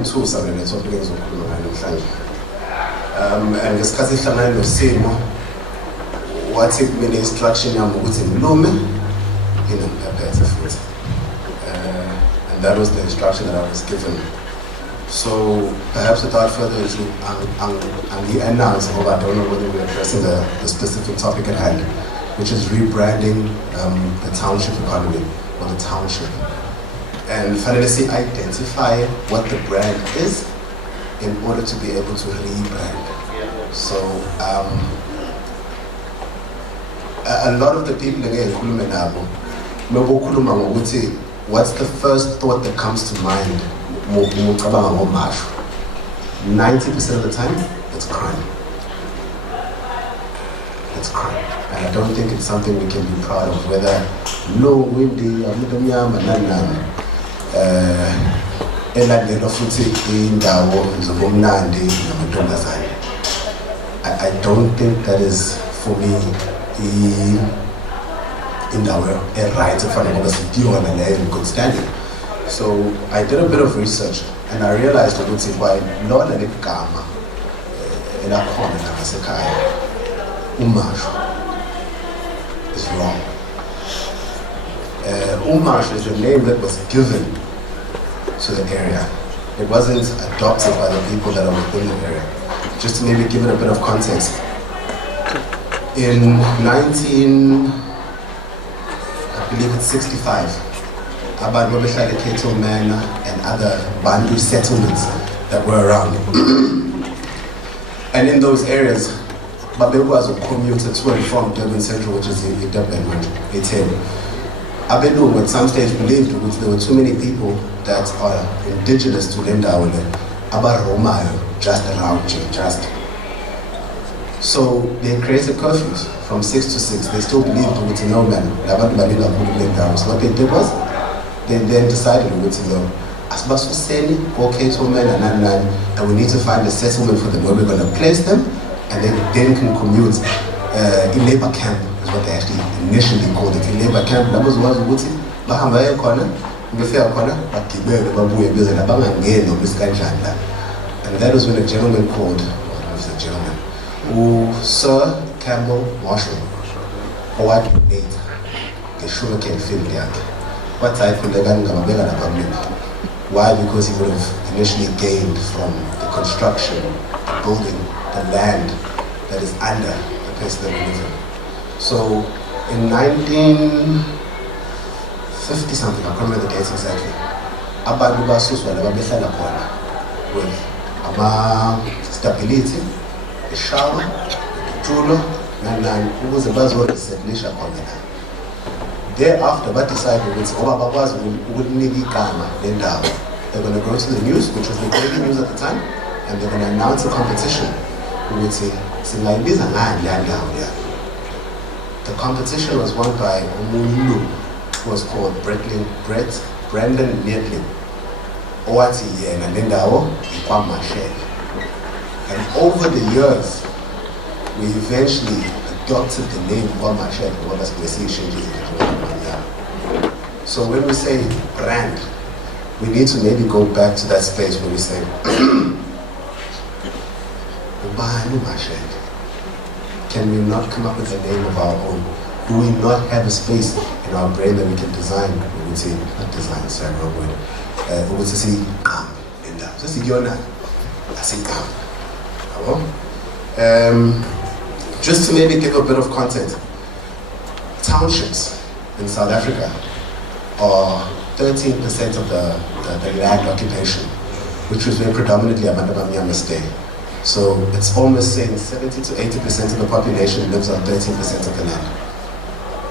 ngithusa le topic engizokhuluma ngayo namhlanje. And ngesikhathi sihlangana noSimo wathi kumele instruction yami ukuthi ngilume ngiphethe futhi. And that was the instruction that I was given. So perhaps without further ado, I'm announcing, I don't know whether we're addressing the specific topic at hand, which is rebranding the township economy, or the township. And finally, identify what the brand is in order to be able to rebrand. So a lot of the people again, what's the first thought that comes to mind? 90% of the time, it's crime. It's crime. And I don't think it's something we can be proud of, whether low, windy, I don't think that is, for me, in our right in front of us to deal on in good standing. So I did a bit of research and I realized that it's why Lord and it Gama in our corner Kwamashu is wrong. Kwamashu is the name that was given to the area. It wasn't adopted by the people that are within the area. Just to maybe give it a bit of context. In 1965, about Mobeshali Keto Man and other Bantu settlements that were around. And in those areas, Babe was a commuter to and from Durban Central, which is in Durban, A10. Abedu at some stage believed that there were too many people that are indigenous to Lindani, about Roma, just around just. So they created curfews from 6 to 6. They still believed with no man. So what they did was, they then decided to go and we need to find a settlement for them where we're going to place them and then can commute. In labor camp is what they actually initially called it. In labor camp, that was what and that was when a gentleman called, Sir Campbell Marshall, or what made a sugarcane field yard. What type of Why? Because he would have initially gained from the construction, the building, the land that is under the place that we live in. So in 1950 something, I can't remember the dates exactly, abantu basuswa la babehlala khona with stability, a shower, tulo, nani ukuze bazoresetlisha khona la. Thereafter, but decided they're going to go to the news, which was the daily news at the time, and they're going to announce a competition. We would say, the competition was won by Omulu, who was called Brandon Nedlin. And over the years, we eventually adopted the name Kwamashu. So when we say brand, we need to maybe go back to that space where we say, can we not come up with a name of our own? Do we not have a space in our brain that we can design? We would say, not design, sorry, wrong word. We would say, Linda. Just say, you're not. I say, just to maybe give a bit of content, townships in South Africa are 13% of the land occupation, which was very predominantly Amandabamnyama State. So it's almost saying 70 to 80% of the population lives on 13% of the land,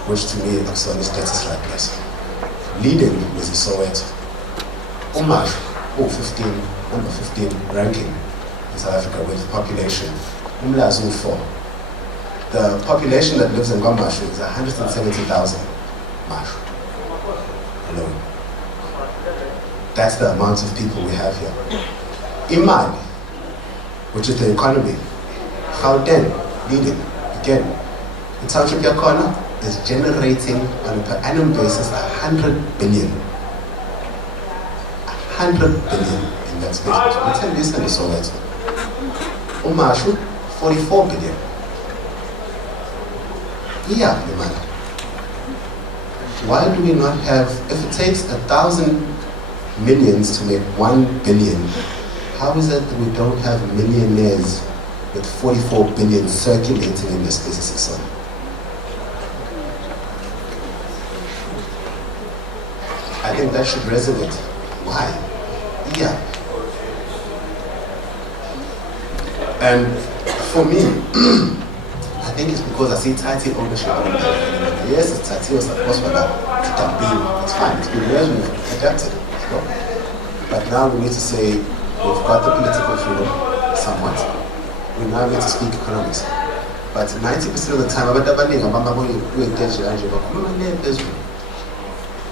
which to me looks on the status right place. Leading is Soweto. Kwamashu, number 15 ranking in South Africa with population. Umlazu 4. The population that lives in Kwamashu is 170,000 Mashu alone. That's the amount of people we have here. Imali, which is the economy, Gauteng, leading. Again, the township Yakona is generating on a per annum basis 100 billion. 100 billion in in that space between 10 years and Soweto. Kwamashu, 44 billion. Yeah, man. Why do we not have, if it takes 1,000 millions to make 1 billion, how is it that we don't have millionaires with 44 billion circulating in the space of 6 months? I think that should resonate. Why? Yeah. And for me, I think it's because I see title ownership. Yes, it's title supposed to be, it's fine, it's been years, we've adapted. But now we need to say, we've got the political freedom, somewhat. We now need to speak economics. But 90% of the time,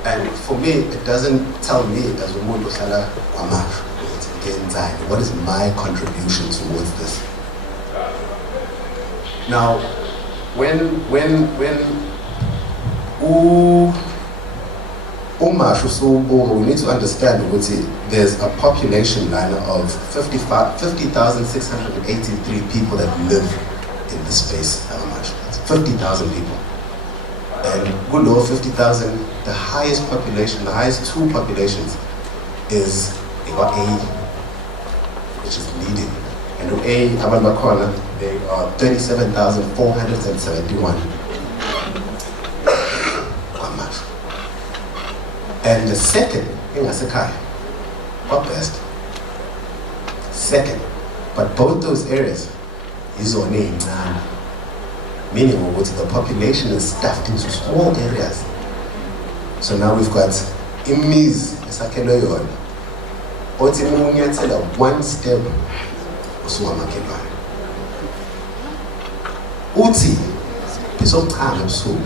and for me, it doesn't tell me as a Mundu Khala Kwamashu, what is my contribution towards this? Now, when we need to understand there's a population line of 50,683 people that live in this space. 50,000 people. And below 50,000, the highest population, the highest two populations is A, which is leading. And A, Abal they are 37,471. And the second, what best? Second, but both those areas is on name, meaning the population is stuffed into small areas. So now we've got imiz esakeloyon. Othi munyathela one step usuwamakhelwane. Uthi bisochama ebusuku.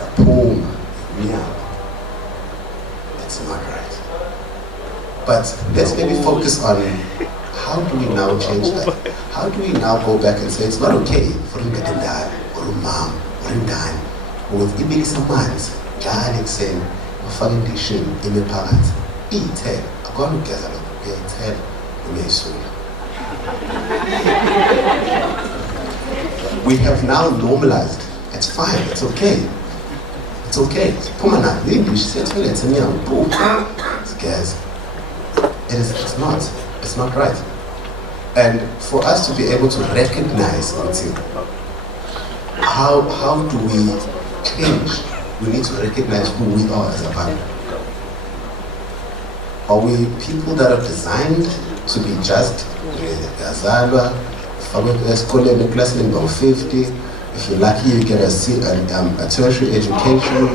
Yaphuma inyama. That's not right. But let's maybe focus on how do we now change that? How do we now go back and say it's not okay for him to die, or mom, or Lindani, with ibigisa manzi, njalo ekuseni, ufake indishini imiphakathi, iy'thelo, akukona ukugeza lokho, uyayithela, uyayisula. We have now normalized. It's fine, it's okay. It's okay. Phuma nayo, indishi siyathola emnyango, boom, it's gas. It's not right. And for us to be able to recognize how do we change? We need to recognize who we are as a family. Are we people that are designed to be just? About 50. If you're lucky, you get a tertiary education,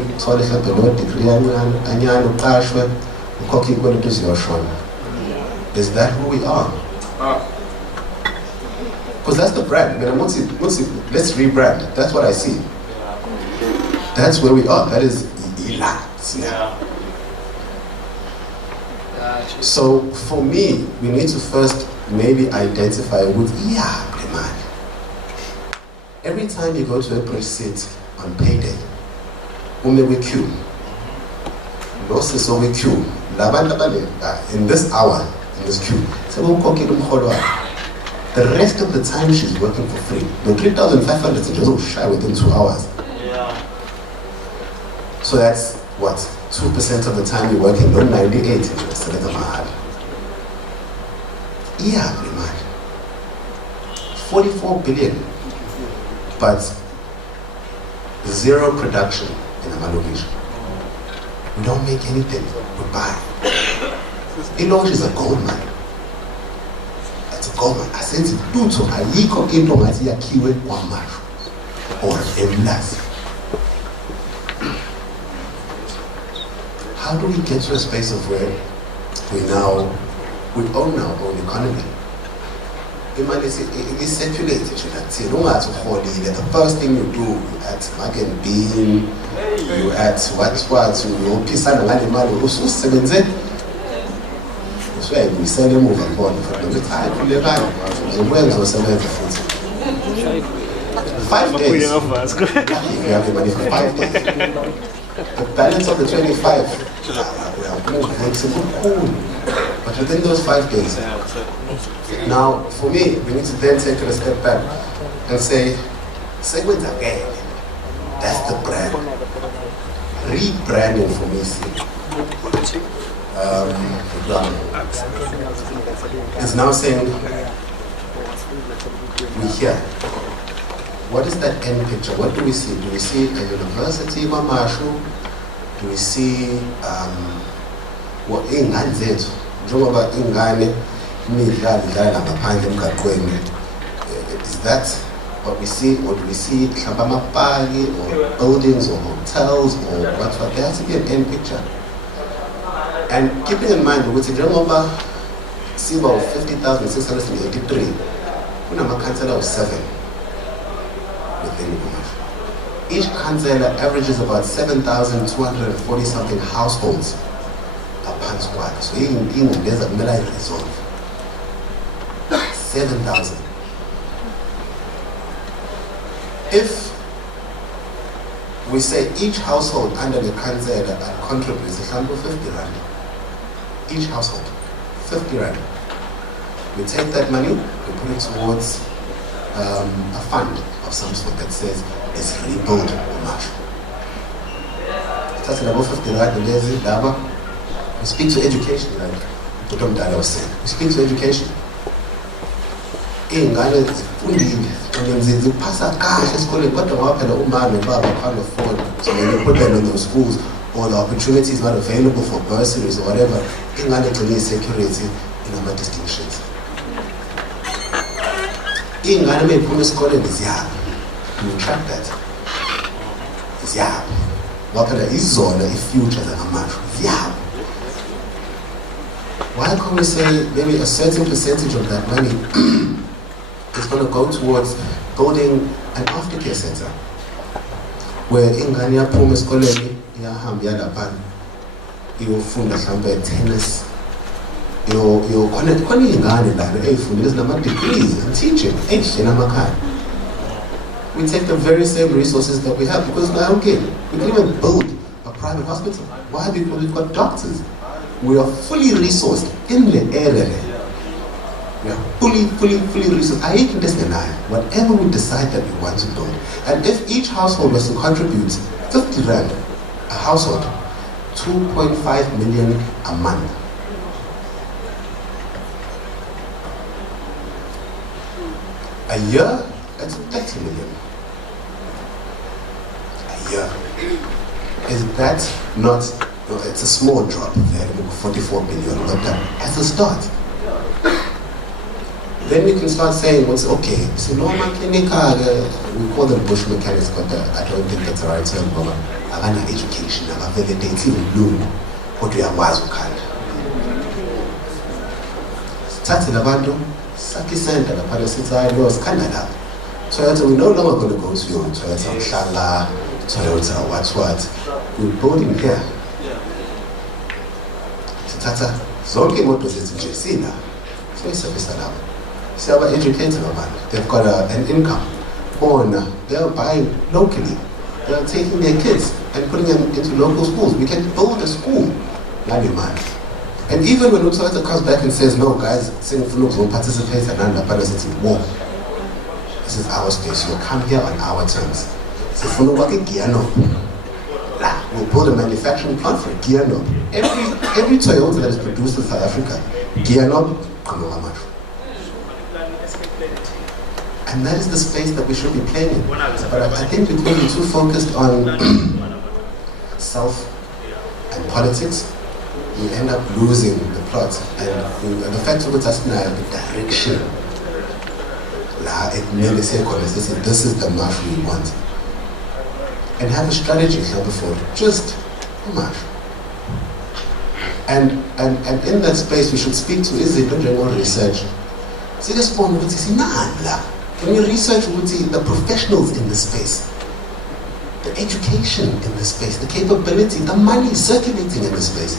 is that who we are? Because that's the brand. Let's rebrand. That's what I see. That's where we are. That is Ila. So for me, we need to first maybe identify with demand. Every time you go to a precinct on payday, we queue. Losses we queue. In this hour, in this queue. The rest of the time she's working for free. The 3,500 is just shy within 2 hours. Yeah. So that's what? 2% of the time you're working, not 98. Yeah, pretty much. 44 billion, but zero production in a location. We don't make anything, we buy. Ilonge is a gold mine. It's a gold mine. I said to do so, I yiko into my kiwe Kwamashu or Emlas. How do we get to a space of where we own our own economy? Imali is circulated. The first thing you do, you add mac and bean, you add what, you pisana ngale mali ususebenze. So we sell them over for the time to live out. So when was 5 days. If you have the money for 5 days. The balance of the 25, but within those 5 days. Now, for me, we need to then take it a step back and say again, that's the brand. Rebranding for me, is now saying, we're here. What is that end picture? What do we see? Do we see a university, Kwamashu? Do we see what ingane zethu? Njengoba ingane imidlalo idlala ngaphandle emgaqweni. Is that what we see, or do we see amapali or buildings or hotels or what? There has to be an end picture. And keeping in mind that njengoba siba 50,683, kunamakhansela of 7 within Kwamashu. Each councillor averages about 7,240 something households upon squad. So there's a million resolve. 7,000. If we say each household under the councillor contributes a sample 50 rand, each household, 50 rand. We take that money, we put it towards a fund of some sort that says, let's rebuild Kwamashu. That's about 50 rand. We speak to education, like Dr. Mdala was saying. We speak to education. Iy'ngane zifundile, ziphasa kahle esikoleni, kodwa ngoba phela umama nobaba can't afford, so when you put them in those schools, or the opportunities not available for bursaries or whatever, ingane igcine security in our distinctions. Ingane meyiphuma esikoleni ziyaphi. You track that. Ziyaphi. Ngoba phela izona i-future zakaMashu. Ziyaphi. Why can't we say maybe a certain percentage of that money is going to go towards building an aftercare center where ingane yaphuma esikoleni iyahamba yalapha iyofunda mhlawumbe tennis, khona iy'ngane lana ey'fundile ezinama-degrees in teaching ey'hleli emakhaya. We take the very same resources that we have, because now, okay, we can even build a private hospital. Why? Because we've got doctors. We are fully resourced in the area. We are fully resourced. I hate this deny. Whatever we decide that we want to build. And if each household was to contribute 50 rand a household, 2.5 million a month. A year, that's 30 million. A year. Is that not, it's a small drop there, 44 billion, but as a start. Then we can start saying, what's okay, so no mechanical, we call them bush mechanics, but I don't think that's the right term, but I got education, I'm a validating loan, what we are wise kind. Starting Lavando, Saki Center, the Palestine was Canada. Toyota, we're no longer going to go to Toyota, Shala, Toyota, what. We're building here. Tata, zonke imoto zethu nje sina. Soyisebenzisa lapho. Siyaba educated abantu. They've got an income. Bona, they're buying locally. They're taking their kids and putting them into local schools. We can build a school. And even when Toyota comes back and says, no guys, Sing Flux won't participate and Nanda City war. This is our space. You'll come here on our terms. So we'll build a manufacturing plant for Kwamashu. Every Toyota that is produced in South Africa, Kwamashu. And that is the space that we should be playing in. But I think because we're too focused on self and politics, we end up losing the plot. And the fact that us now the direction. This is the Mashu we want. And have a strategy before just Kwamashu. And in that space we should speak to general research. See this point with can you research with the professionals in the space, the education in the space, the capability, the money circulating in the space.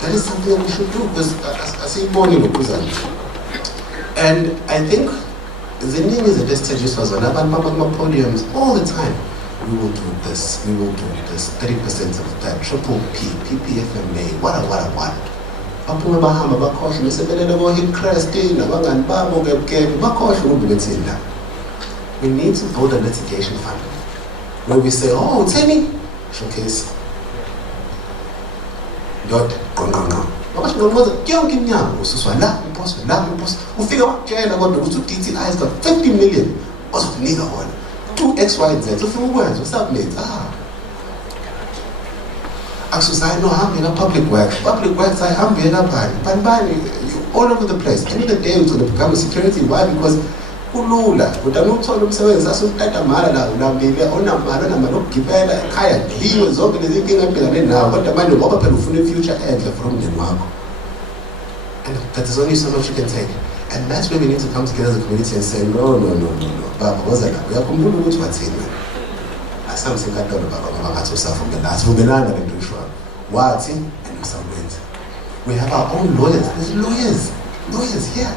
That is something that we should do, because I see morning And I think the name is a vestige was on podiums all the time. We will do this, 30% of that, triple P, PPFMA, what. Baphuma bahamba bakhohle besebelele boHillcrest nabangani babo kebukebe bakhohle ukubethina. We need to build a litigation fund where we say, oh, Teni, showcase. Dot, gong. Makashi ngomoza yonke inyanga ususwa la impost. Ufika wakutshela kodwa ukuthi uDTI got 50 million ozokunika wona. 2XYZ ufika ukwenza usubmit. Akususayi no hambe na public works ayihambe bani all over the place. End of the day it's going to become a security. Why? Because kulula utanuthola umsebenzi asutata mara la unambile onamara namalokugibela ekhaya dliwe zonke lezi inkinga ebhekane nawo kodwa manje ngoba phela ufuna future enhle from umndeni wakho. And that is only so much you can take. And that's where we need to come together as a community and say, no. Baba, wazala, uyakhumbula ukuthi wathini? Asamsikadolo baba ngoba ngathi usavumelana. Asivumelana lento ishwa. Wathi and usamwenza. We have our own lawyers. There's lawyers here.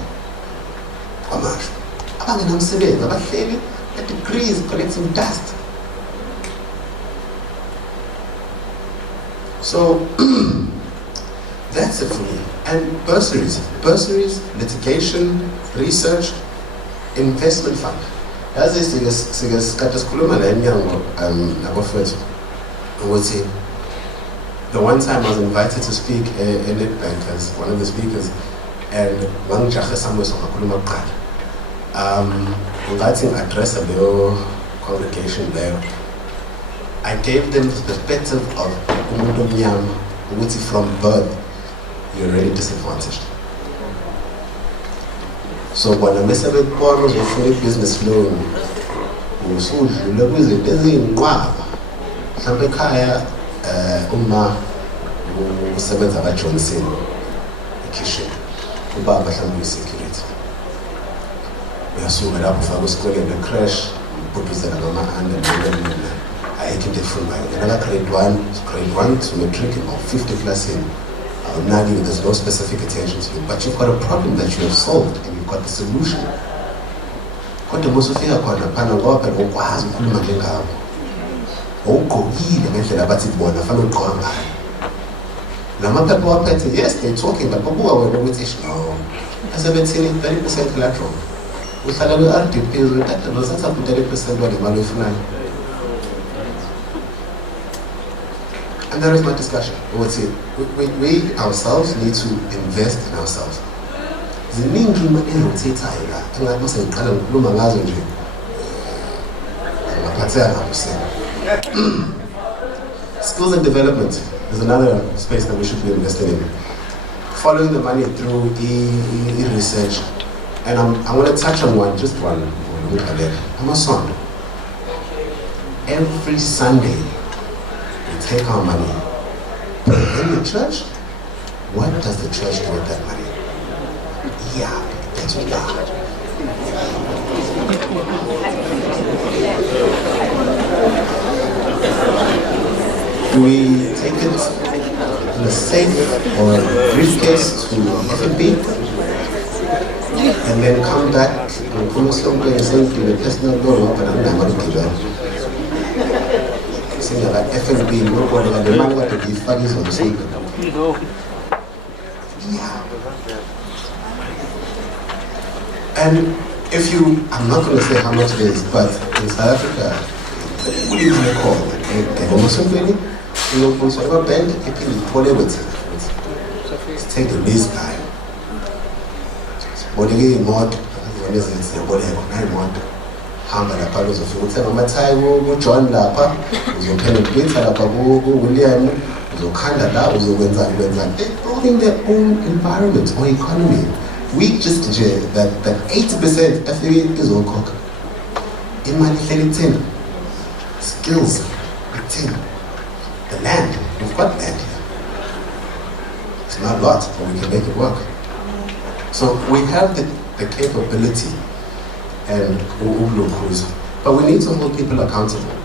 Kwamashu. Abangenamsebenzi, abahleli at degrees collecting dust. So that's it for me. And bursaries, litigation, research, investment fund. As I say, the one time I was invited to speak in it bank as one of the speakers, and one inviting address of the congregation there. I gave them the perspective of from birth. You're already disadvantaged. So when I mess up with borrowers or free business loan, usudlula kwizinto eziyinqwaba. Mhlawumbe ekhaya uma usebenza kaJohnson ekitchen, ubaba mhlawumbe uyisecurity. Uyasuka lapho ufaka esikoleni ecrash, ubhubhizela ngama-100 ayikho into efunwayo. Ngena grade 1 to matric about 50 plus in. Now there's no specific attention to you, but you've got a problem that you have solved and you've got the solution. Kodwa musufika khona phana ngoba phela ukwazi ukukhuluma ngengabo. Ugqokile ngendlela abathi bona fanele ugqoka ngayo. Lamaphepha waphethe, yes, they're talking, but babuka wena ukuthi no. Asebethini 30% collateral. Uhlala kwi-RDP uzothatha losatha ku-30% walemali oyifunayo. And there is my discussion. We ourselves need to invest in ourselves. Ziningi imali ezothethayo la engathi mase ngiqala ngikhuluma ngazo nje ngaphatheka ngabusela. Skills and development is another space that we should be investing in. Following the money through research, and I'm going to touch on one. Amazon. Every Sunday we take our money, put it in the church. What does the church do with that money? Yeah, that's what we take it in a safe or briefcase to F&B and then come back and come somewhere and say to the personal loan and I'm not going to saying about F&B, nobody had the money to give funds on the same. Yeah. And if you, I'm not going to say how much it is, but in South Africa, what do you call it? The almost really, you know, from South Bend, it can be whatever it's take the least time. What do you mod? When is it? Whatever, I mod. Hamba lapha uzofika uthenga amathayi ku-John lapha, uzophela ukubitha lapha ku-William, uzokhanda la, uzokwenza. They're building their own environment or economy. We just that 80% FA is all cock. Imali hleli 10. Skills, 10. The land, we've got land here. It's not a lot, but we can make it work. So we have the capability and but we need to hold people accountable.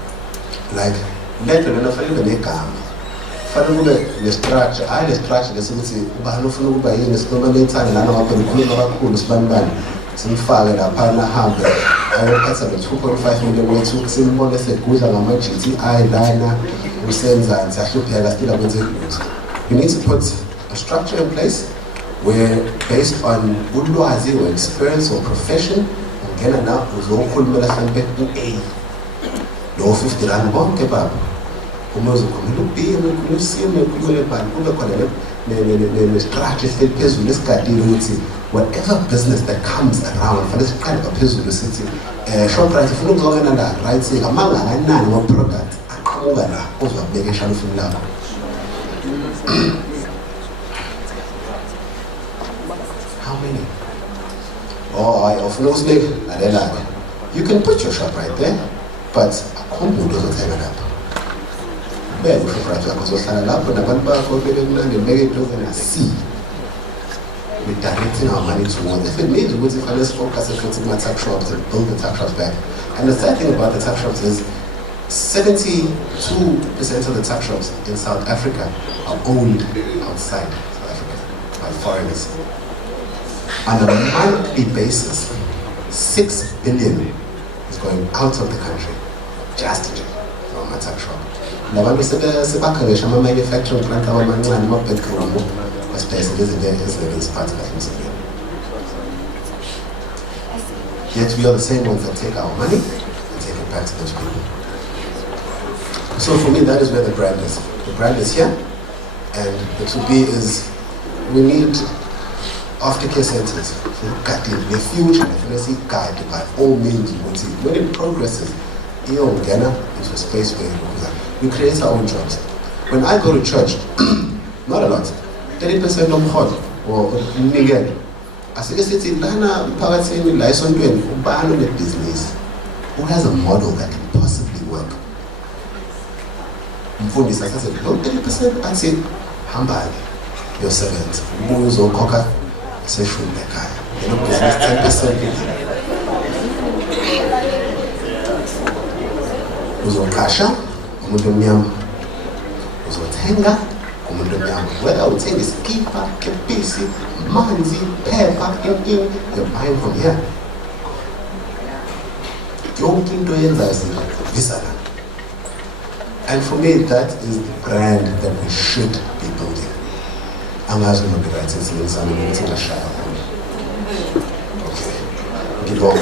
Like, let them know the structure, the structure, the structure, simfake laphana ahambe ayophatha lo-2.5 million wethu, simbone segudla ngama-GTI lana usenzansi ahlupheka still akwenze lutho. You need to put a structure in place where, based on ulwazi or experience or profession, ungena na uzokhulumela mhlambe u-A lo 50 rand bonke baba. Uma uzokhulumela u-B, ukhulumela u-C, ukhulumela ibhani, kube khona ne-structure ehleli phezulu esigadile ukuthi whatever business that comes around, fanele siqale ngaphezulu sithi Shoprite ufuna ukuzongena la, right, amangakanani wa-product aqhamuka la ozwakubeka eshalufini lakho. How many? Ufuna ukusibeka lalela-ke. You can put your shop right there, but akho muntu ozothenga lapha. Beka uShoprite wakho uzohlala lapho nabantu bakho bebe mnandi beke idozana C. We're directing our money towards. If it means ukuthi fanele focus on my tuck shops and build the tuck shops back. And the sad thing about the tuck shops is 72% of the tuck shops in South Africa are owned outside South Africa by foreigners. On a monthly basis, 6 billion is going out of the country just from a tuck shop. Nabantu sebakhangisha ama-manufacturing plant amancane, ama-bedroom, space is part of that. Yet we are the same ones that take our money and take it back to those people. So for me, that is where the brand is. The brand is here, and the to be is we need aftercare centers. The future, definitely guide by all means. When it progresses, Ghana is a space where we create our own jobs. When I go to church, not a lot. 30% of hot or nigel. As you see, Lana Pavatin license to ban on the business. Who has a model that can possibly work? For this, I said, no, 30%, I'd say, handbag, your servant, moons or cocker, say, shoot that guy. You know, business 10%. Uzo kasha, umudumiam, uzo tenga, whether I would say this keeper, kepisi, manzi, pepper, you're buying from here. And for me, that is the brand that we should be building. I'm not going to be writing things, I'm going to shy. Okay, give on.